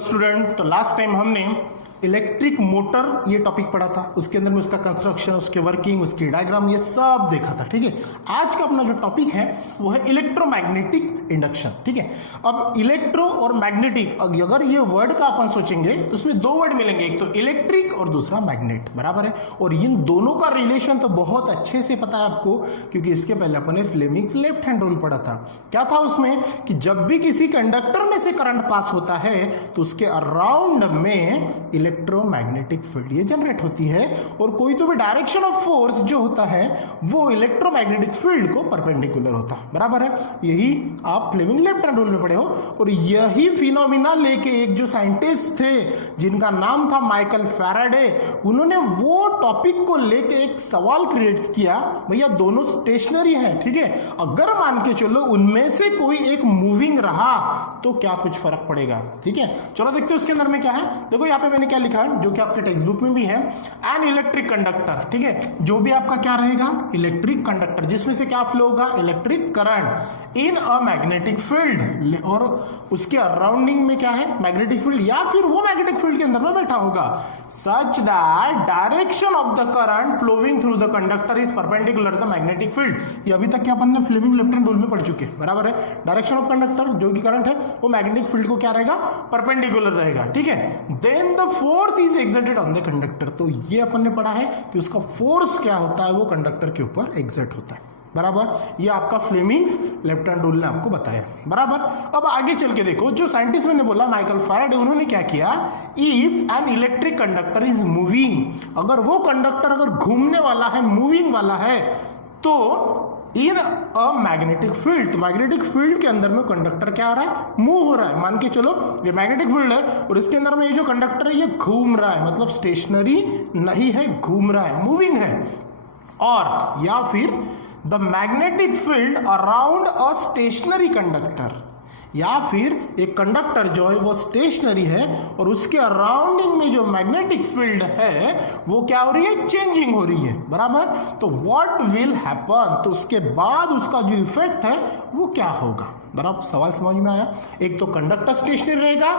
Student, तो last time हमने electric motor ये टॉपिक पढ़ा था, उसके अंदर में उसका कंस्ट्रक्शन, उसके वर्किंग, उसकी डायग्राम, ये सब देखा था। ठीक है, आज का अपना जो टॉपिक है वो है इलेक्ट्रोमैग्नेटिक इंडक्शन। ठीक है, अब इलेक्ट्रो और मैग्नेटिक, अगर ये वर्ड का अपन सोचेंगे तो उसमें दो वर्ड मिलेंगे, एक तो इलेक्ट्रिक और दूसरा मैग्नेट, बराबर है। और इन दोनों का रिलेशन तो बहुत अच्छे से पता है आपको, क्योंकि इसके पहले अपन ने फ्लेमिंग्स लेफ्ट हैंड रूल पढ़ा था। क्या था उसमें कि जब भी किसी कंडक्टर में से करंट पास होता है तो उसके अराउंड में इलेक्ट्रोमैग्नेटिक फील्ड ये जनरेट होती है, और कोई तो भी डायरेक्शन ऑफ फोर्स जो होता है वो इलेक्ट्रोमैग्नेटिक फील्ड को परपेंडिकुलर होता है, बराबर है। यही आप फ्लेमिंग लेफ्ट हैंड रूल में पढ़े हो। और यही फिनोमिना लेके एक जो साइंटिस्ट थे जिनका नाम था माइकल फैराडे, उन्होंने वो टॉपिक को लेके एक सवाल क्रिएट किया, भैया दोनों स्टेशनरी है, ठीक है, अगर मान के चलो उनमें से कोई एक मूविंग रहा तो क्या कुछ फर्क पड़ेगा। ठीक है, चलो देखते हैं उसके अंदर में क्या है। देखो यहाँ पे मैंने क्या लिखा है, जो कि आपके टेक्स्ट बुक में भी है, एन इलेक्ट्रिक कंडक्टर। ठीक है, जो भी आपका क्या रहेगा, इलेक्ट्रिक कंडक्टर, जिसमें से क्या फ्लो होगा, electric current in a magnetic field, और उसके अराउंडिंग में क्या है, मैग्नेटिक फील्ड, या फिर वो मैग्नेटिक फील्ड के अंदर में बैठा होगा, such that direction of the current flowing through the conductor is perpendicular the magnetic field. ये अभी तक क्या अपन ने फ्लेमिंग लेफ्ट हैंड रूल में पढ़ चुके हैं, बराबर है। डायरेक्शन ऑफ कंडक्टर जो कि करंट है वो मैग्नेटिक फील्ड को क्या रहेगा, परपेंडिकुलर रहेगा। ठीक है, then the force is exerted on the conductor. तो ये अपन ने पढ़ा है कि उसका फोर्स क्या होता है, वो कंडक्टर के ऊपर एक्सर्ट होता है, बराबर। ये आपका फ्लेमिंग्स लेफ्ट हैंड रूल ने आपको बताया, बराबर। अब आगे चल के देखो, जो साइंटिस्ट मैंने बोला माइकल फैराडे, उन्होंने क्या किया, if an electric conductor is moving, अगर वो कंडक्टर अगर घूमने वाला है, मूविंग वाला है, तो इन अ मैग्नेटिक फील्ड, तो मैग्नेटिक फील्ड के अंदर में कंडक्टर क्या हो रहा है, मूव हो रहा है। मान के चलो ये मैग्नेटिक फील्ड है और इसके अंदर में ये जो कंडक्टर है ये घूम रहा है, मतलब स्टेशनरी नहीं है, घूम रहा है, मूविंग है। और या फिर the magnetic field around a stationary conductor, या फिर एक कंडक्टर जो है वो स्टेशनरी है और उसके अराउंडिंग में जो मैग्नेटिक फील्ड है वो क्या हो रही है, चेंजिंग हो रही है, बराबर। तो व्हाट विल हैपन, तो उसके बाद उसका जो इफेक्ट है वो क्या होगा, बराबर। सवाल समझ में आया। एक तो कंडक्टर स्टेशनरी रहेगा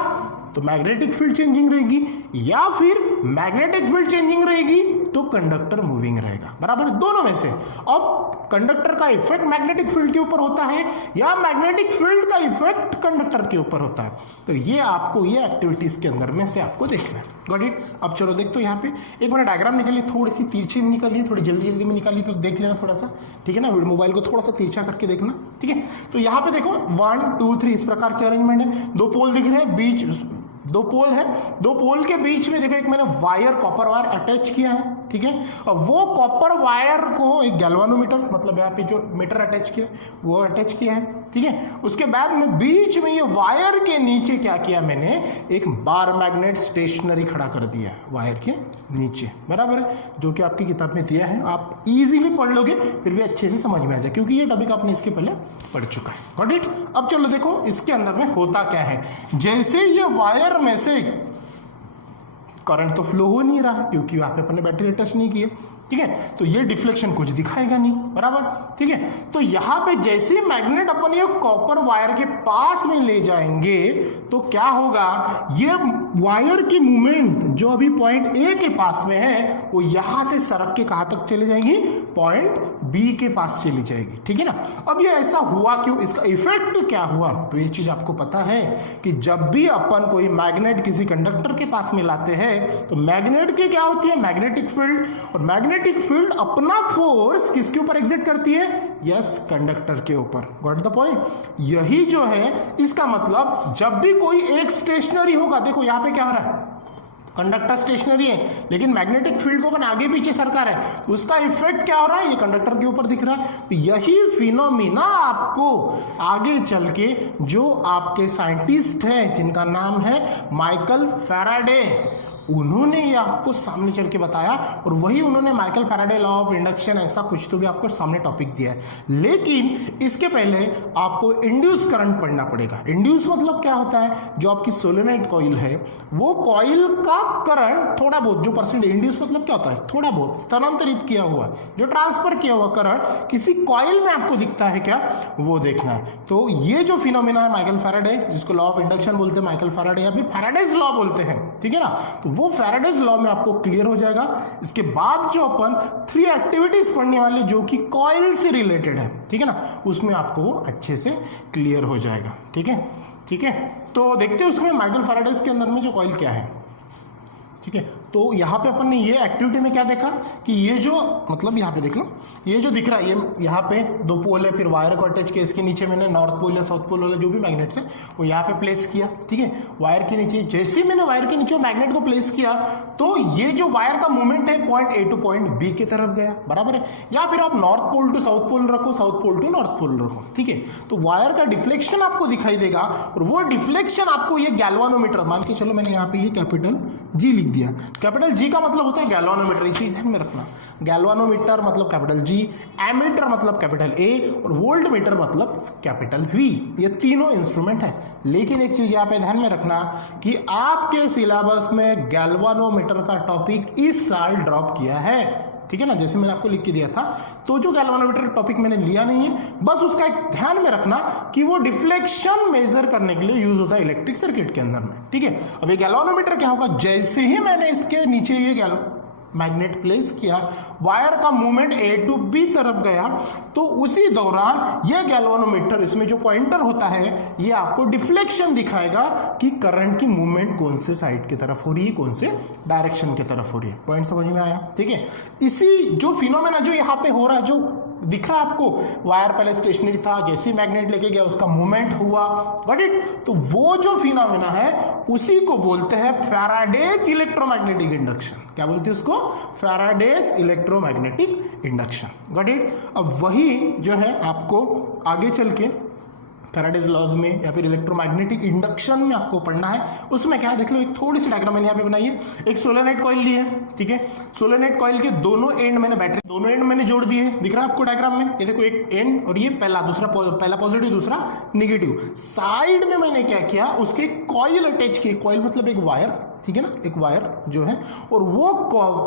तो मैग्नेटिक फील्ड चेंजिंग रहेगी, या फिर मैग्नेटिक फील्ड चेंजिंग रहेगी तो कंडक्टर मूविंग रहेगा, बराबर, दोनों में से। अब कंडक्टर का इफेक्ट मैग्नेटिक फील्ड के ऊपर होता है या मैग्नेटिक फील्ड का इफेक्ट कंडक्टर के ऊपर होता है, तो ये आपको ये एक्टिविटीज के अंदर में से आपको देखना है। Got it. अब चलो देख, तो यहाँ पे एक मैंने डायग्राम निकाली, थोड़ी सी तिरछी में निकाली, थोड़ी जल्दी जल्दी में निकाली, तो देख लेना थोड़ा सा, ठीक है ना। मोबाइल को थोड़ा सा तिरछा करके देखना, ठीक है। तो यहाँ पे देखो 1 2 3 इस प्रकार के अरेंजमेंट है, दो पोल दिख रहे हैं, बीच दो पोल है, दो पोल के बीच में देखो एक मैंने वायर, कॉपर वायर अटैच किया है, ठीक है। और वो कॉपर वायर को एक गैल्वानोमीटर, मतलब यहाँ पे जो मीटर अटैच किया वो अटैच किया है, ठीक है। उसके बाद में बीच में ये वायर के नीचे क्या किया मैंने, एक बार मैग्नेट स्टेशनरी खड़ा कर दिया वायर के नीचे, बराबर है, जो कि आपकी किताब में दिया है। आप इजीली पढ़ लोगे, फिर भी अच्छे से समझ में आ जाए, क्योंकि ये टॉपिक आपने इसके पहले पढ़ चुका है। Got it. अब चलो देखो इसके अंदर में होता क्या है। जैसे ये वायर में से करंट तो फ्लो हो नहीं रहा, क्योंकि वहां पे अपने बैटरी टच नहीं किए, ठीक है, तो ये डिफ्लेक्शन कुछ दिखाएगा नहीं, बराबर, ठीक है। तो यहां पे जैसे मैग्नेट अपन ये कॉपर वायर के पास में ले जाएंगे तो क्या होगा, ये वायर की मूवमेंट जो अभी पॉइंट ए के पास में है वो यहां से सरक के कहां तक चले जाएंगी, पॉइंट बी के पास चली जाएगी, ठीक है ना। अब ये ऐसा हुआ क्यों, इसका इफेक्ट क्या हुआ, तो ये चीज आपको पता है कि जब भी अपन कोई मैग्नेट किसी कंडक्टर के पास में लाते हैं तो मैग्नेट की क्या होती है, मैग्नेटिक फील्ड, और मैग्नेटिक फील्ड अपना फोर्स किसके ऊपर एग्जिट करती है, यस, कंडक्टर के ऊपर। Got the point. यही जो है इसका मतलब, जब भी कोई एक स्टेशनरी होगा, देखो यहां पे क्या हो रहा है, कंडक्टर स्टेशनरी है लेकिन मैग्नेटिक फील्ड को अपन आगे पीछे सरका रहा है, तो उसका इफेक्ट क्या हो रहा है, ये कंडक्टर के ऊपर दिख रहा है। तो यही फिनोमिना आपको आगे चल के जो आपके साइंटिस्ट हैं जिनका नाम है माइकल फैराडे, उन्होंने ये आपको सामने चल के बताया और वही उन्होंने Michael Faraday law of induction ऐसा कुछ तो भी आपको सामने टॉपिक दिया है। लेकिन इसके पहले आपको इंड्यूस करंट पढ़ना पड़ेगा। इंड्यूस मतलब क्या होता है, जो आपकी सोलेनोइड कॉइल है वो कॉइल का करंट थोड़ा बहुत जो परसेंट, इंड्यूस मतलब क्या होता है, थोड़ा बहुत स्थानांतरित किया हुआ, जो ट्रांसफर किया हुआ करंट किसी कॉइल में आपको दिखता है क्या, वो देखना है। तो ये जो फिनोमिना है माइकल फैराडे, जिसको लॉ ऑफ इंडक्शन बोलते हैं, माइकल फैराडे या फिर फैराडेज लॉ बोलते हैं, ठीक है ना, तो वो फैराडेज लॉ में आपको क्लियर हो जाएगा। इसके बाद जो अपन 3 एक्टिविटीज पढ़ने वाले जो कि कॉइल से रिलेटेड है, ठीक है ना, उसमें आपको अच्छे से क्लियर हो जाएगा। ठीक है, ठीक है। तो देखते हैं उसमें माइकल फैराडेज के अंदर में जो कॉइल क्या है। ठीक है, तो यहाँ पे अपन ने ये एक्टिविटी में क्या देखा कि ये जो मतलब यहाँ पे देख लो, ये जो दिख रहा है, ये यहाँ पे 2 पोल है, फिर वायर को अटैच किया, इसके नीचे मैंने नॉर्थ पोल या साउथ पोल वाले जो भी मैग्नेट्स है वो यहाँ पे प्लेस किया। ठीक है, वायर के नीचे, जैसे ही मैंने वायर के नीचे मैग्नेट को प्लेस किया तो ये जो वायर का मूवमेंट है point A to point B की तरफ गया, बराबर है। या फिर आप north pole to south pole रखो, south pole to north pole रखो, ठीक है, तो वायर का डिफ्लेक्शन आपको दिखाई देगा और वो डिफ्लेक्शन आपको ये गैल्वानोमीटर, मान के चलो मैंने यहाँ पे ये कैपिटल जी लिख दिया, कैपिटल जी का मतलब होता है गैल्वानोमीटर, ये चीज ध्यान में रखना। गैल्वानोमीटर मतलब कैपिटल जी, एमीटर मतलब कैपिटल ए और वोल्ट मीटर मतलब कैपिटल वी, ये तीनों इंस्ट्रूमेंट है। लेकिन एक चीज यहाँ पे ध्यान में रखना कि आपके सिलेबस में गैल्वानोमीटर का टॉपिक इस साल ड्रॉप किया है, ठीक है ना, जैसे मैंने आपको लिख के दिया था। तो जो गैल्वानोमीटर टॉपिक मैंने लिया नहीं है, बस उसका एक ध्यान में रखना कि वो डिफ्लेक्शन मेजर करने के लिए यूज होता है इलेक्ट्रिक सर्किट के अंदर में। ठीक है, अब ये गैल्वानोमीटर क्या होगा, जैसे ही मैंने इसके नीचे ये मैग्नेट प्लेस किया, वायर का मूवमेंट ए टू बी तरफ गया, तो उसी दौरान ये गैल्वानोमीटर, इसमें जो पॉइंटर होता है, ये आपको डिफ्लेक्शन दिखाएगा कि करंट की मूवमेंट कौन से साइड की तरफ हो रही है, कौन से डायरेक्शन की तरफ हो रही है। पॉइंट समझ में आया? ठीक है, इसी जो फिनोमेना जो यहाँ पे हो रहा है, जो दिख रहा है आपको, वायर पहले स्टेशनरी था, जैसे मैग्नेट लेके गया उसका मूवमेंट हुआ, गॉट इट, तो वो जो फिनोमेना है उसी को बोलते हैं फैराडेज इलेक्ट्रोमैग्नेटिक इंडक्शन। क्या बोलते हैं उसको? Faraday's electromagnetic induction, got it. अब वही जो है आपको आगे चल के फैराडेज लॉज में या फिर इलेक्ट्रोमैग्नेटिक इंडक्शन में आपको पढ़ना है। उसमें क्या है, देख लो, एक थोड़ी सी डायग्राम मैंने यहाँ पे बनाई है। एक सोलेनोइड कॉइल ली है, ठीक है, सोलेनोइड कॉइल के दोनों एंड मैंने बैटरी, दोनों एंड मैंने जोड़ दिए, दिख रहा है आपको डायग्राम में, ये देखो एक एंड और ये पहला पॉजिटिव दूसरा निगेटिव। साइड में मैंने क्या किया, उसके कॉइल अटैच किए, कॉइल मतलब एक वायर, ठीक है ना, एक वायर जो है, और वो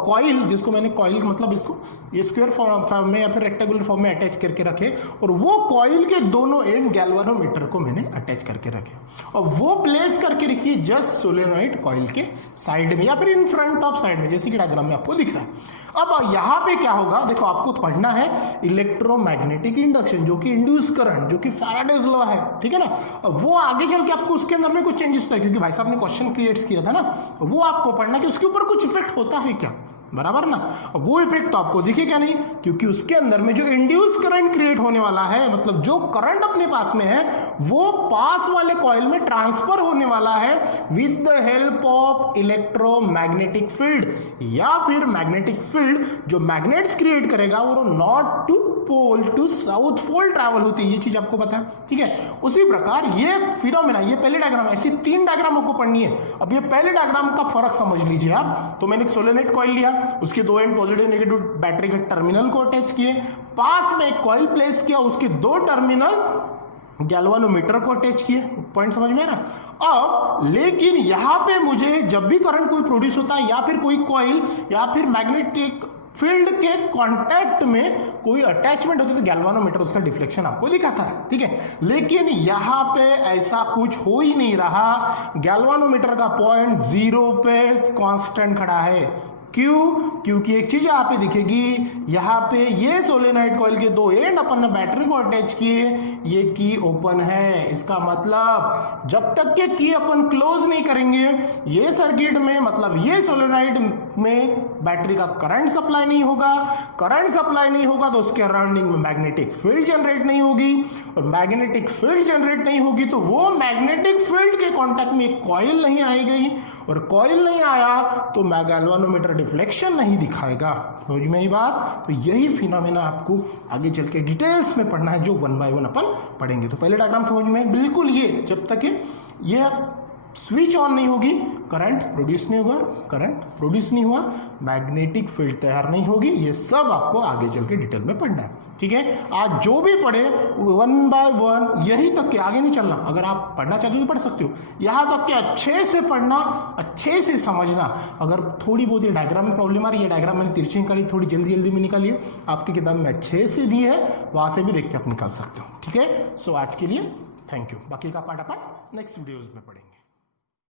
कॉइल, जिसको मैंने कॉइल मतलब इसको ये स्क्वायर फॉर्म में या फिर रेक्टेंगुलर फॉर्म में अटैच करके रखे, और वो कॉइल के दोनों एंड गैल्वानोमीटर को मैंने अटैच करके रखे और वो प्लेस करके रखिए जस्ट सोलेनोइड कॉइल के साइड में या फिर इन फ्रंट ऑफ साइड में, जैसे कि डायग्राम में आपको दिख रहा है। अब यहाँ पे क्या होगा, देखो, आपको पढ़ना है इलेक्ट्रोमैग्नेटिक इंडक्शन, जो कि इंड्यूस करंट, जो कि फैराडेज लॉ है, ठीक है ना। अब वो आगे चल के आपको उसके अंदर में कुछ चेंजेस होता है, क्योंकि भाई साहब ने क्वेश्चन क्रिएट किया था ना, वो आपको पढ़ना कि उसके ऊपर कुछ इफेक्ट होता है क्या, बराबर ना। वो इफेक्ट तो आपको दिखेगा नहीं, क्योंकि उसके अंदर में जो इंड्यूस करंट क्रिएट होने वाला है, मतलब जो करंट अपने पास में है वो पास वाले कॉइल में ट्रांसफर होने वाला है with the help of electromagnetic field, या फिर मैग्नेटिक फील्ड जो मैग्नेट्स क्रिएट करेगा वो north to pole to south pole travel होती है, ये चीज आपको पता है, ठीक है। उसी प्रकार ये फिनोमेना, ये पहले डायग्राम है, ऐसी 3 डायग्राम आपको पढ़नी है। अब ये पहले डायग्राम का फर्क समझ लीजिए आप। तो मैंने एक सोलेनोइड कॉइल लिया, उसके 2 एंड पॉजिटिव नेगेटिव बैटरी के टर्मिनल को अटैच किए, पास में एक कॉइल प्लेस किया, उसके 2 टर्मिनल गैल्वानोमीटर को अटैच किए। पॉइंट समझ में आ रहा? अब लेकिन यहां पे मुझे जब भी करंट कोई प्रोड्यूस होता है या फिर कोई कॉइल या फिर मैग्नेटिक फील्ड के कांटेक्ट में कोई अटैचमेंट होती है तो गैल्वानोमीटर उसका डिफ्लेक्शन आपको दिखाता है, ठीक है। लेकिन यहां पे ऐसा कुछ हो ही नहीं रहा, गैल्वानोमीटर का पॉइंट 0 पे कांस्टेंट खड़ा है। क्यों? क्योंकि एक चीज यहाँ पे दिखेगी, यहाँ पे ये सोलेनोइड कॉइल के 2 एंड अपन ने बैटरी को अटैच किए, ये की ओपन है। इसका मतलब जब तक के की अपन क्लोज नहीं करेंगे ये सर्किट में, मतलब ये सोलेनोइड में बैटरी का करंट सप्लाई नहीं होगा। करंट सप्लाई नहीं होगा तो उसके अराउंडिंग में मैग्नेटिक फील्ड जनरेट नहीं होगी, और मैग्नेटिक फील्ड जनरेट नहीं होगी तो वो मैग्नेटिक फील्ड के कांटेक्ट में कॉइल नहीं आएगी, और कॉइल नहीं आया तो गैल्वानोमीटर डिफ्लेक्शन नहीं दिखाएगा। समझ में आई बात? तो यही फिनोमेना आपको आगे चल के डिटेल्स में पढ़ना है, जो 1 बाय 1 अपन पढ़ेंगे। तो पहले डायग्राम समझ में बिल्कुल, ये जब तक ये स्विच ऑन नहीं होगी, करंट प्रोड्यूस नहीं होगा, करंट प्रोड्यूस नहीं हुआ, मैग्नेटिक फील्ड तैयार नहीं होगी। ये सब आपको आगे चल के डिटेल में पढ़ना है, ठीक है। आज जो भी पढ़े 1 by 1 यही तक के, आगे नहीं चलना। अगर आप पढ़ना चाहते हो तो पढ़ सकते हो, यहाँ तक के अच्छे से पढ़ना, अच्छे से समझना। अगर थोड़ी बहुत ये डायग्राम में प्रॉब्लम आ रही है, डायग्राम मैंने तिरछी निकाली, थोड़ी जल्दी जल्दी में निकाली है, आपकी किताब में अच्छे से दी है, वहां से भी देख के आप निकाल सकते हो, ठीक है। सो आज के लिए थैंक यू। बाकी का पार्ट अपन नेक्स्ट वीडियोज में पढ़ेंगे।